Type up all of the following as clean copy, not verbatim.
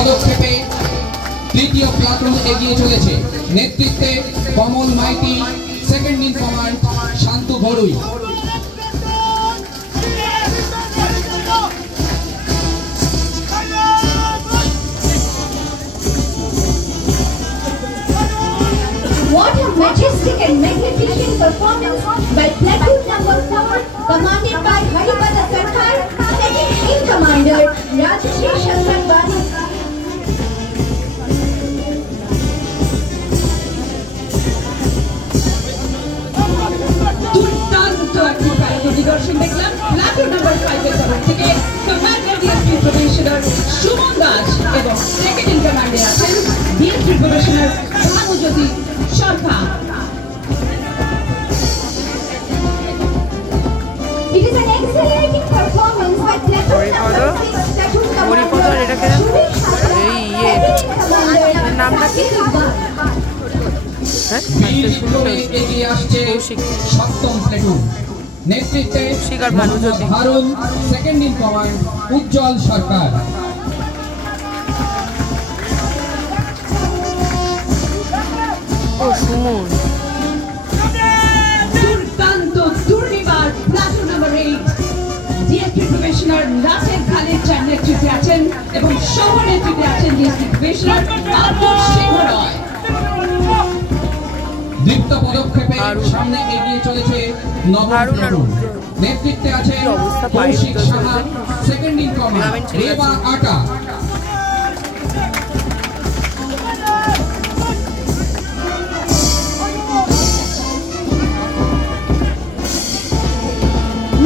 পদক্ষেপে তৃতীয় প্লাটুন এগিয়ে চলেছে। নেতৃত্বে Kamal Maiti, second in command Shantu Barui. What a majestic and magnificent performance by platoon number 4, commanded by Haripada Sarkar, second in commander Rajashri Shankar Bani. দুর্দান্ত একটি পরিদর্শন দেখলাম প্লাটুন নাম্বার 5 এর তরফ থেকে commander DSP probationer Suman Das এবং সেকেন্ড ইন কমান্ডে আছেন DSP probationer Bhanujyoti Sarkar. It is an exhilarating performance by platoon number 6, platoon commander Shuri Shankar, নামটা কি? এগিয়ে আসছে সপ্তম প্লাটুন। নেতৃত্বে Harun, second in command Ujjwal Sarkar. দুর্দান্ত দুর্নিবার platoon number 8 DSP probationer Nasir Khalid চার নেতৃত্বে আছেন এবং সহ নেতৃত্বে আছেন ডিএসপি প্রবেশনার আব্দুল সিংহ রয়। দীপ্ত পদক্ষেপে সামনে এগিয়ে চলেছে নবম প্লাটুন। নেতৃত্বে আছে Kaushik Saha, second in command Reba আটা।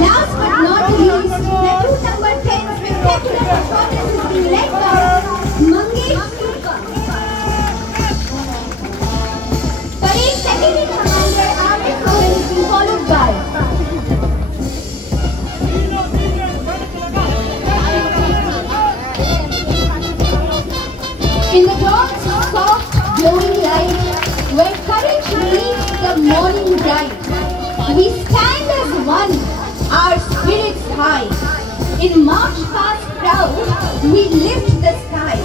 Last but not least, platoon number 10 spectacular performance is being led by Mangesh Surka. Parade second in commander Amir Khan is being followed by in the dawn's soft glowing light, where courage meets the morning bright, we stand as one, our spirits high. In march past proud, we lift the sky.